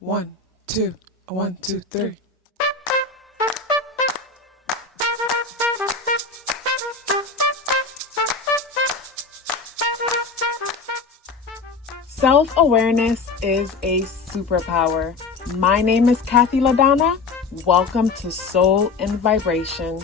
1, 2, 1, 2, 3. Self-awareness is a superpower. My name is KathyLaDonna. Welcome to Soul and Vibration.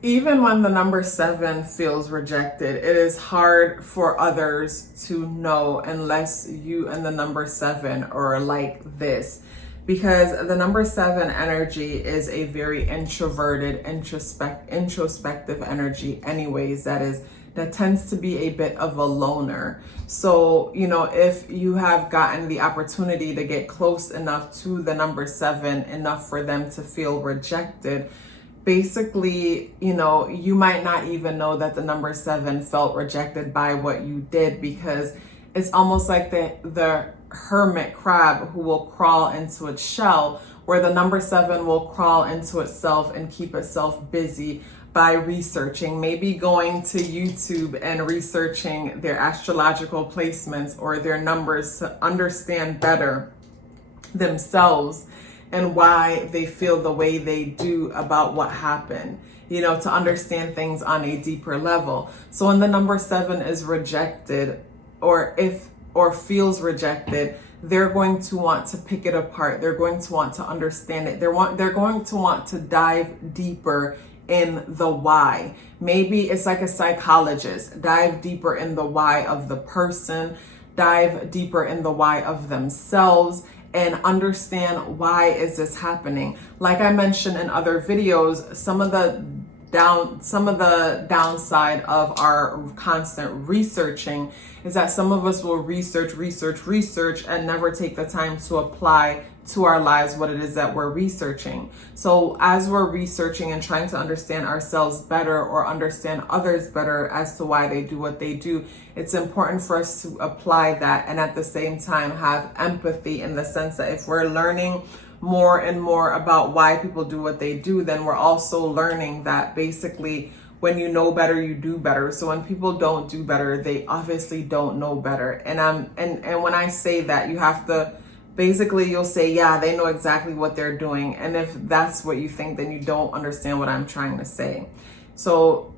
Even when the number 7 feels rejected, it is hard for others to know unless you and the number 7 are like this. Because the number 7 energy is a very introverted, introspective energy anyways. That tends to be a bit of a loner. So, if you have gotten the opportunity to get close enough to the number 7, enough for them to feel rejected, basically, you might not even know that the number 7 felt rejected by what you did, because it's almost like the hermit crab who will crawl into its shell, where the number 7 will crawl into itself and keep itself busy by researching, maybe going to YouTube and researching their astrological placements or their numbers to understand better themselves and why they feel the way they do about what happened, to understand things on a deeper level. So when the number 7 is rejected, or feels rejected, they're going to want to pick it apart. They're going to want to understand it. They're going to want to dive deeper in the why. Maybe it's like a psychologist. Dive deeper in the why of the person, dive deeper in the why of themselves, and understand why is this happening. Like I mentioned in other videos, some of the downside of our constant researching is that some of us will research and never take the time to apply to our lives what it is that we're researching. So as we're researching and trying to understand ourselves better or understand others better as to why they do what they do, it's important for us to apply that and at the same time have empathy, in the sense that if we're learning more and more about why people do what they do, then we're also learning that basically when you know better, you do better. So when people don't do better, they obviously don't know better. And when I say that, you have to basically, you'll say, yeah, they know exactly what they're doing. And if that's what you think, then you don't understand what I'm trying to say. So,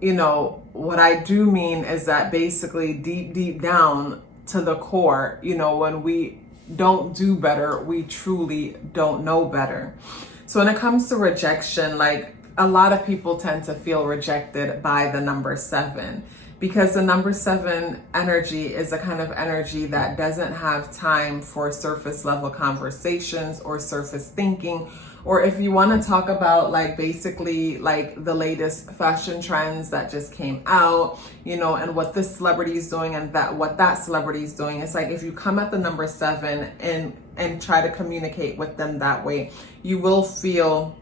what I do mean is that basically deep down to the core, when we don't do better, we truly don't know better. So when it comes to rejection, like a lot of people tend to feel rejected by the number 7, because the number 7 energy is a kind of energy that doesn't have time for surface level conversations or surface thinking. Or if you want to talk about basically the latest fashion trends that just came out, and what this celebrity is doing and what that celebrity is doing, it's like if you come at the number 7 and try to communicate with them that way, you will feel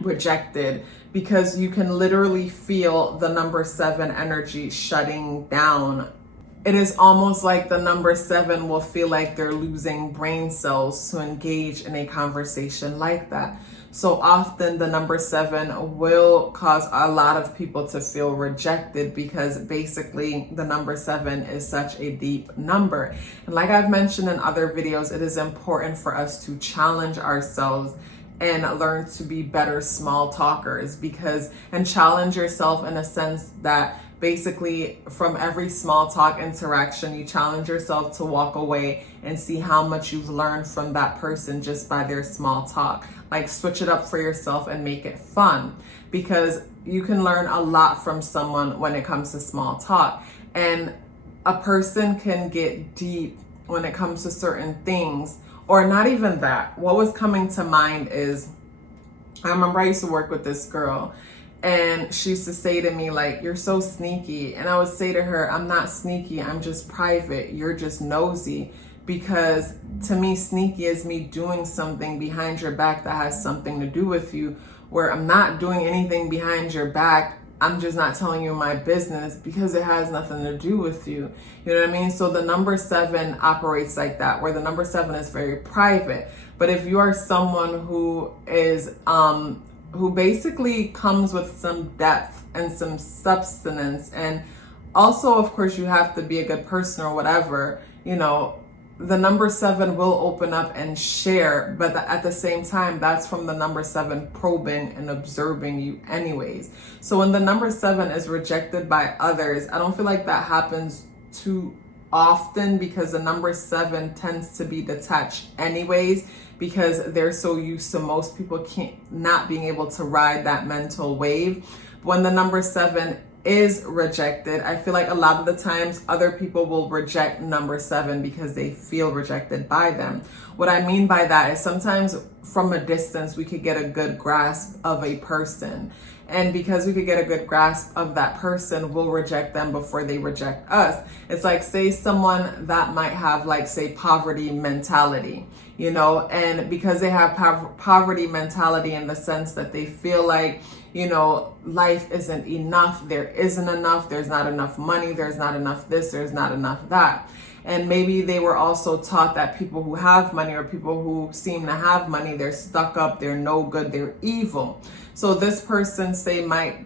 rejected, because you can literally feel the number 7 energy shutting down. It is almost like the number 7 will feel like they're losing brain cells to engage in a conversation like that. So often the number 7 will cause a lot of people to feel rejected, because basically the number 7 is such a deep number. And like I've mentioned in other videos, it is important for us to challenge ourselves and learn to be better small talkers, and challenge yourself in a sense that basically from every small talk interaction, you challenge yourself to walk away and see how much you've learned from that person just by their small talk. Like switch it up for yourself and make it fun, because you can learn a lot from someone when it comes to small talk. And a person can get deep when it comes to certain things. Or not even that. What was coming to mind is, I remember I used to work with this girl, and she used to say to me, you're so sneaky. And I would say to her, I'm not sneaky, I'm just private. You're just nosy. Because to me, sneaky is me doing something behind your back that has something to do with you, where I'm not doing anything behind your back. I'm just not telling you my business because it has nothing to do with you. You know what I mean? So the number 7 operates like that, where the number 7 is very private. But if you are someone who is who basically comes with some depth and some substance. And also, of course, you have to be a good person or whatever, you know. The number 7 will open up and share, but at the same time, that's from the number 7 probing and observing you anyways. So when the number 7 is rejected by others, I don't feel like that happens too often, because the number 7 tends to be detached anyways, because they're so used to most people not being able to ride that mental wave. When the number 7 is rejected, I feel like a lot of the times other people will reject number 7 because they feel rejected by them. What I mean by that is sometimes from a distance we could get a good grasp of a person, and because we could get a good grasp of that person, we'll reject them before they reject us. It's like, say someone that might have, like, say, poverty mentality, you know, and because they have poverty mentality in the sense that they feel like, you know, life isn't enough, there isn't enough, there's not enough money, there's not enough this, there's not enough that. And maybe they were also taught that people who have money, or people who seem to have money, they're stuck up, they're no good, they're evil. So this person, say, might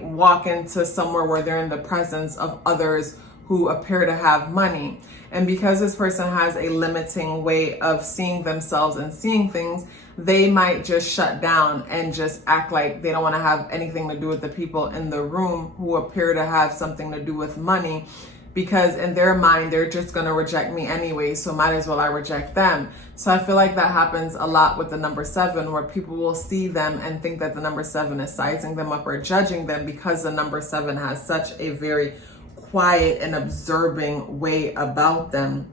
walk into somewhere where they're in the presence of others who appear to have money. And because this person has a limiting way of seeing themselves and seeing things, they might just shut down and just act like they don't want to have anything to do with the people in the room who appear to have something to do with money, because in their mind, they're just going to reject me anyway, so might as well I reject them. So I feel like that happens a lot with the number 7, where people will see them and think that the number 7 is sizing them up or judging them, because the number 7 has such a very quiet and observing way about them.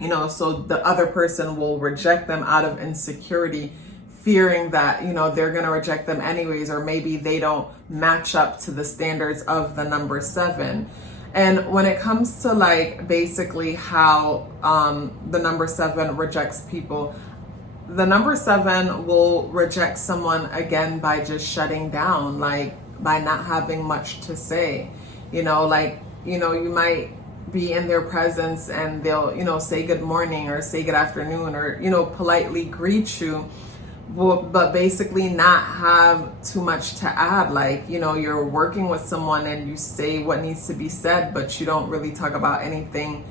You know, so the other person will reject them out of insecurity, fearing that, you know, they're going to reject them anyways, or maybe they don't match up to the standards of the number 7. And when it comes to, like, basically how the number 7 rejects people, the number 7 will reject someone again by just shutting down, like by not having much to say. You know, like, you know, you might be in their presence and they'll, you know, say good morning or say good afternoon, or, you know, politely greet you, but basically not have too much to add. Like, you know, you're working with someone and you say what needs to be said, but you don't really talk about anything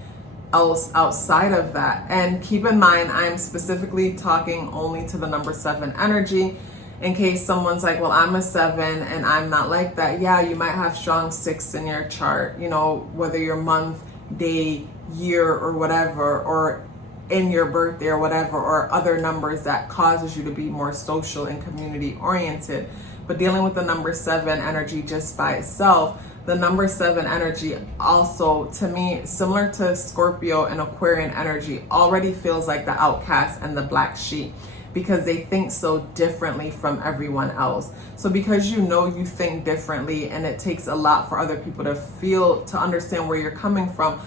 else outside of that. And keep in mind, I'm specifically talking only to the number 7 energy. In case someone's like, well, I'm a 7 and I'm not like that. Yeah, you might have strong 6 in your chart, you know, whether your month, day, year, or whatever, or in your birthday or whatever, or other numbers that causes you to be more social and community oriented. But dealing with the number 7 energy just by itself, the number 7 energy also, to me, similar to Scorpio and Aquarian energy, already feels like the outcast and the black sheep, because they think so differently from everyone else. So because you know you think differently, and it takes a lot for other people to understand where you're coming from,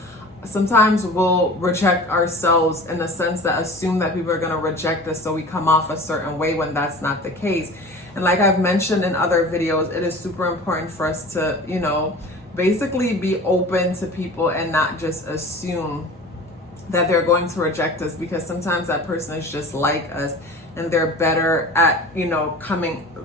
sometimes we'll reject ourselves in the sense that assume that people are going to reject us, so we come off a certain way when that's not the case. And like I've mentioned in other videos, it is super important for us to, you know, basically be open to people and not just assume that they're going to reject us, because sometimes that person is just like us and they're better at, you know,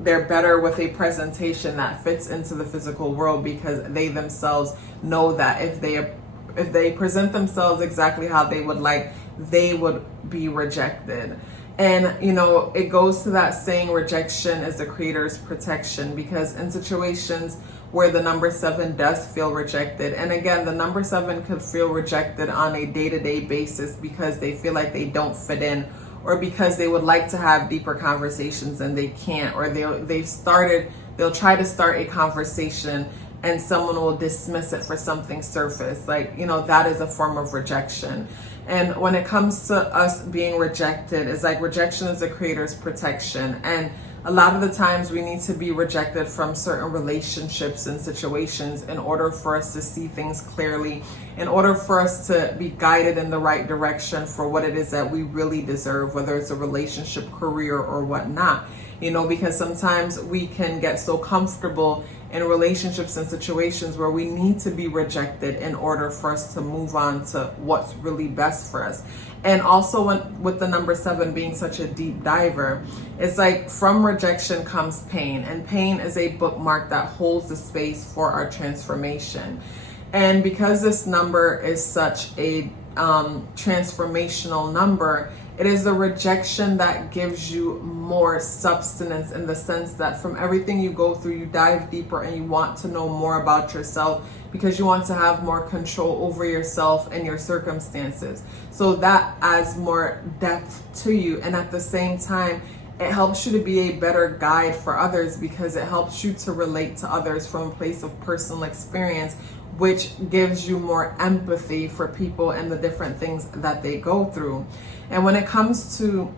they're better with a presentation that fits into the physical world, because they themselves know that if they present themselves exactly how they would like, they would be rejected. And, you know, it goes to that saying, rejection is the creator's protection, because in situations where the number 7 does feel rejected, and again, the number 7 could feel rejected on a day-to-day basis because they feel like they don't fit in, or because they would like to have deeper conversations and they can't, or they'll try to start a conversation and someone will dismiss it for something surface. Like, you know, that is a form of rejection. And when it comes to us being rejected, it's like rejection is the creator's protection. And a lot of the times we need to be rejected from certain relationships and situations in order for us to see things clearly, in order for us to be guided in the right direction for what it is that we really deserve, whether it's a relationship, career, or whatnot. you know, because sometimes we can get so comfortable in relationships and situations where we need to be rejected in order for us to move on to what's really best for us. And also with the number 7 being such a deep diver, it's like from rejection comes pain, and pain is a bookmark that holds the space for our transformation. And because this number is such a transformational number, it is the rejection that gives you more substance, in the sense that from everything you go through, you dive deeper and you want to know more about yourself, because you want to have more control over yourself and your circumstances. So that adds more depth to you. And at the same time, it helps you to be a better guide for others, because it helps you to relate to others from a place of personal experience, which gives you more empathy for people and the different things that they go through. And when it comes to,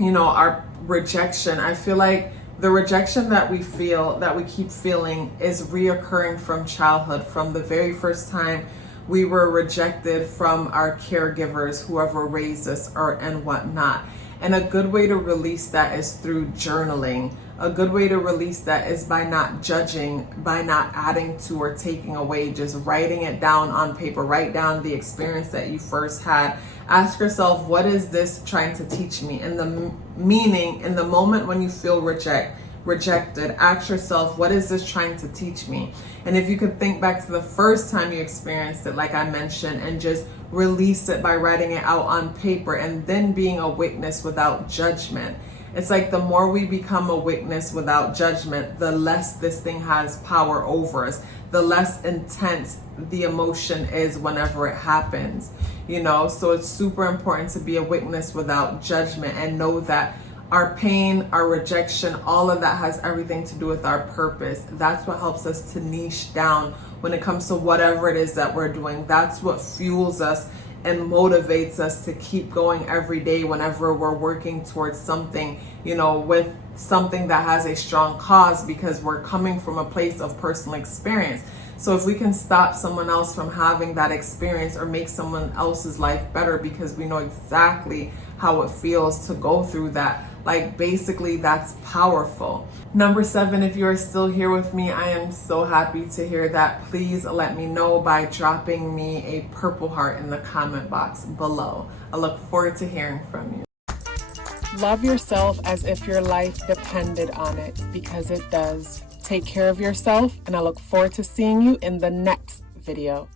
you know, our rejection, I feel like the rejection that we feel, that we keep feeling, is reoccurring from childhood, from the very first time we were rejected from our caregivers, whoever raised us and whatnot. And a good way to release that is through journaling. A good way to release that is by not judging, by not adding to or taking away, just writing it down on paper. Write down the experience that you first had. Ask yourself, what is this trying to teach me? And the meaning, in the moment when you feel rejected, ask yourself, what is this trying to teach me? And if you could think back to the first time you experienced it, like I mentioned, and just release it by writing it out on paper, and then being a witness without judgment. It's like the more we become a witness without judgment, the less this thing has power over us, the less intense the emotion is whenever it happens, you know? So it's super important to be a witness without judgment, and know that our pain, our rejection, all of that has everything to do with our purpose. That's what helps us to niche down when it comes to whatever it is that we're doing. That's what fuels us and motivates us to keep going every day whenever we're working towards something, you know, with something that has a strong cause, because we're coming from a place of personal experience. So if we can stop someone else from having that experience, or make someone else's life better because we know exactly how it feels to go through that, like, basically that's powerful. Number 7, if you are still here with me, I am so happy to hear that. Please let me know by dropping me a purple heart in the comment box below. I look forward to hearing from you. Love yourself as if your life depended on it, because it does. Take care of yourself, and I look forward to seeing you in the next video.